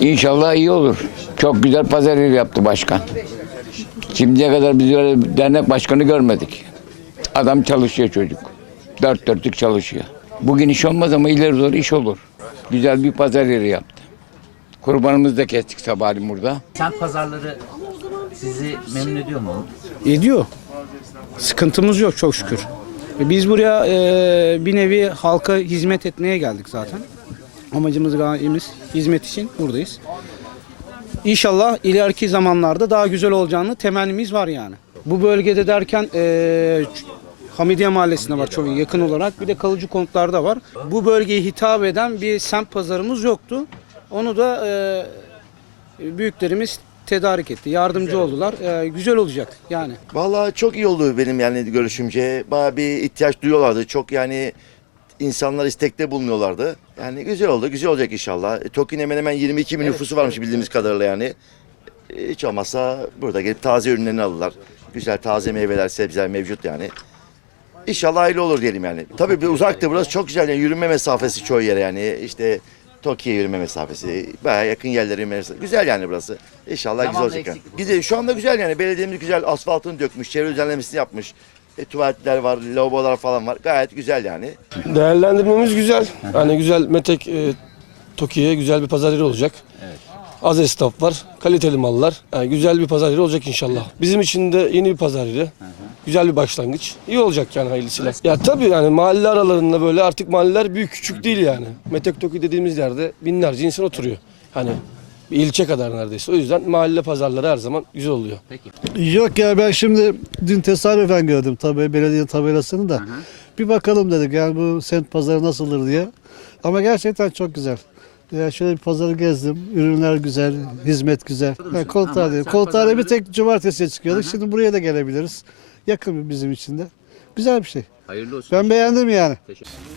İnşallah iyi olur. Çok güzel pazar yeri yaptı başkan. Şimdiye kadar biz öyle dernek başkanı görmedik. Adam çalışıyor çocuk. Dört dörtlük çalışıyor. Bugün iş olmaz ama ileri doğru iş olur. Güzel bir pazar yeri yaptı. Kurbanımızı da kestik sabahleyin burada. Semt pazarları sizi memnun ediyor mu? Ediyor. Sıkıntımız yok çok şükür. E, Biz buraya e, bir nevi halka hizmet etmeye geldik zaten. Amacımız gayemiz hizmet için buradayız. İnşallah ileriki zamanlarda daha güzel olacağını temennimiz var yani. Bu bölgede derken e, Hamidiye Mahallesi'nde var çok yakın olarak. Bir de kalıcı konutlarda var. Bu bölgeye hitap eden bir semt pazarımız yoktu. Onu da e, büyüklerimiz tedarik etti. Yardımcı oldular. E, güzel olacak yani. Vallahi çok iyi oldu benim yani görüşümce. Bayağı bir ihtiyaç duyuyorlardı. Çok yani insanlar istekte bulunuyorlardı. Yani güzel oldu. Güzel olacak inşallah. E, Tokin hemen hemen 22 bin nüfusu varmış bildiğimiz kadarıyla yani. E, Hiç olmazsa burada gelip taze ürünlerini alırlar. Güzel taze meyveler, sebzeler mevcut yani. İnşallah hayırlı olur diyelim yani. Tabii bir uzaktı burası çok güzel yani yürüme mesafesi çoğu yere yani işte Tokyo'ya yürüme mesafesi, bayağı yakın yerlere yürüme mesafesi. Güzel yani burası. İnşallah güzel Zamanla olacak. Yani. eksiklik Güzel, şu anda güzel yani belediyemiz güzel asfaltını dökmüş, çevre düzenlemesini yapmış. E, tuvaletler var, lavabolar falan var. Gayet güzel yani. Değerlendirmemiz güzel. Yani güzel Metek e, Toki'ye güzel bir pazar yeri olacak. Az esnaf var, kaliteli mallar. Yani güzel bir pazar yeri olacak inşallah. Bizim için de yeni bir pazar yeri. Güzel bir başlangıç. İyi olacak yani hayırlısıyla. Ya tabii yani mahalle aralarında böyle artık mahalleler büyük küçük değil yani. Metek Toki dediğimiz yerde binlerce insan oturuyor. Hani bir ilçe kadar neredeyse. O yüzden mahalle pazarları her zaman güzel oluyor. Peki. Yok ya ben şimdi dün tesadüfen gördüm tabii belediye tabelasını da. Hı hı. Bir bakalım dedik yani bu sent pazarı nasıldır diye. Ama gerçekten çok güzel. Ya şöyle bir pazarı gezdim. Ürünler güzel, hizmet güzel. Ha, koltuğa değil. Koltuğa bir tek cumartesiye çıkıyorduk. Aha. Şimdi buraya da gelebiliriz. Yakın bizim için de. Güzel bir şey. Hayırlı olsun. Ben beğendim yani. Teşekkür ederim.